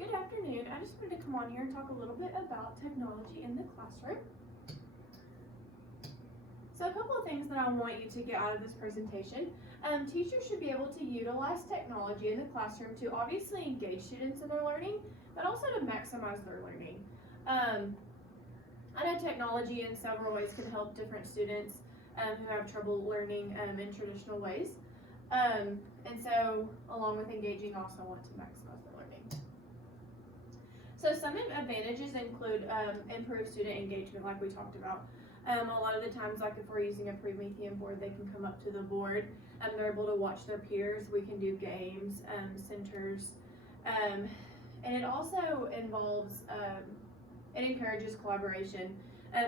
Good afternoon. I just wanted to come on here and talk a little bit about technology in the classroom. So a couple of things that I want you to get out of this presentation. Teachers should be able to utilize technology in the classroom to obviously engage students in their learning, but also to maximize their learning. I know technology in several ways can help different students who have trouble learning in traditional ways. And so, along with engaging, also want to maximize their learning. So some advantages include improved student engagement, like we talked about. A lot of the times, like if we're using a Promethean board, they can come up to the board and they're able to watch their peers. We can do games, centers, and it also involves, it encourages collaboration.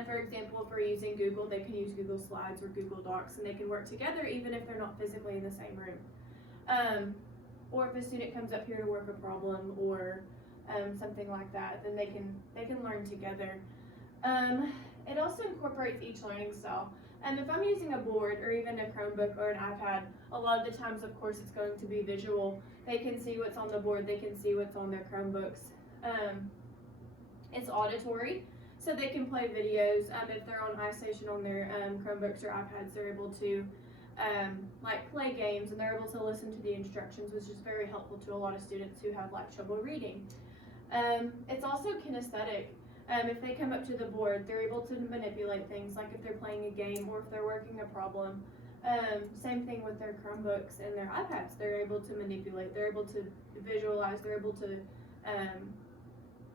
For example, if we're using Google, they can use Google Slides or Google Docs, and they can work together even if they're not physically in the same room. Or if a student comes up here to work a problem or something like that, then they can learn together. It also incorporates each learning style. If I'm using a board or even a Chromebook or an iPad, a lot of the times, of course, it's going to be visual. They can see what's on the board, they can see what's on their Chromebooks. It's auditory, so they can play videos. If they're on iStation on their Chromebooks or iPads, they're able to like play games, and they're able to listen to the instructions, which is very helpful to a lot of students who have like trouble reading. It's also kinesthetic. If they come up to the board, they're able to manipulate things, like if they're playing a game or if they're working a problem. Same thing with their Chromebooks and their iPads. They're able to manipulate, they're able to visualize, they're able to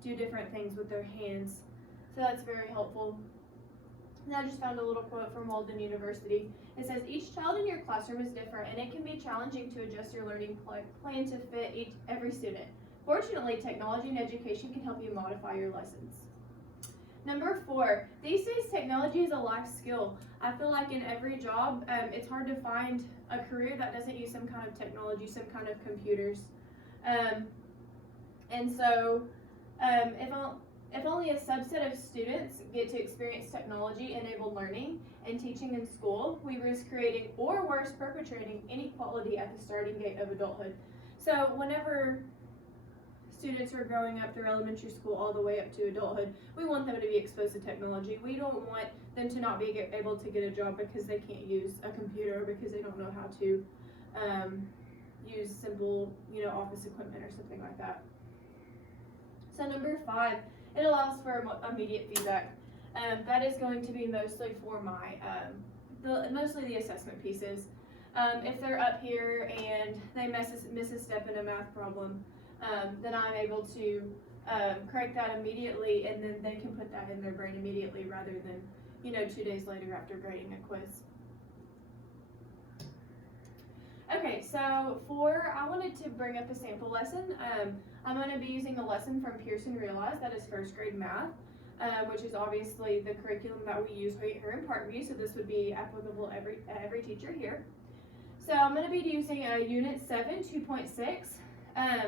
do different things with their hands. So that's very helpful. And I just found a little quote from Walden University. It says, "Each child in your classroom is different, and it can be challenging to adjust your learning plan to fit every student. Fortunately, technology and education can help you modify your lessons." Number 4, these days technology is a life skill. I feel like in every job, it's hard to find a career that doesn't use some kind of technology, some kind of computers. And so if only a subset of students get to experience technology-enabled learning and teaching in school, we risk creating, or worse, perpetrating inequality at the starting gate of adulthood. So whenever students are growing up through elementary school all the way up to adulthood, we want them to be exposed to technology. We don't want them to not be able to get a job because they can't use a computer, or because they don't know how to use simple, office equipment or something like that. So number 5, it allows for immediate feedback. That is going to be mostly for my, mostly the assessment pieces. If they're up here and they miss a step in a math problem, then I'm able to correct that immediately, and then they can put that in their brain immediately rather than, 2 days later after grading a quiz. Okay, so I wanted to bring up a sample lesson. I'm going to be using a lesson from Pearson Realize, that is first grade math, which is obviously the curriculum that we use here in Parkview, so this would be applicable every teacher here. So I'm going to be using Unit 7, 2.6.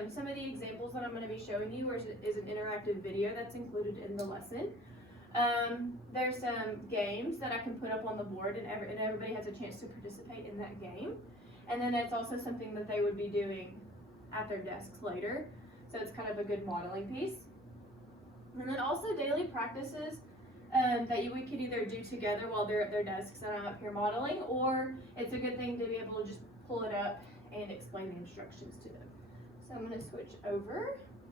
Some of the examples that I'm going to be showing you is an interactive video that's included in the lesson. There's some games that I can put up on the board, and everybody has a chance to participate in that game. And then it's also something that they would be doing at their desks later. So it's kind of a good modeling piece. And then also daily practices that we could either do together while they're at their desks and I'm up here modeling, or it's a good thing to be able to just pull it up and explain the instructions to them. So I'm going to switch over.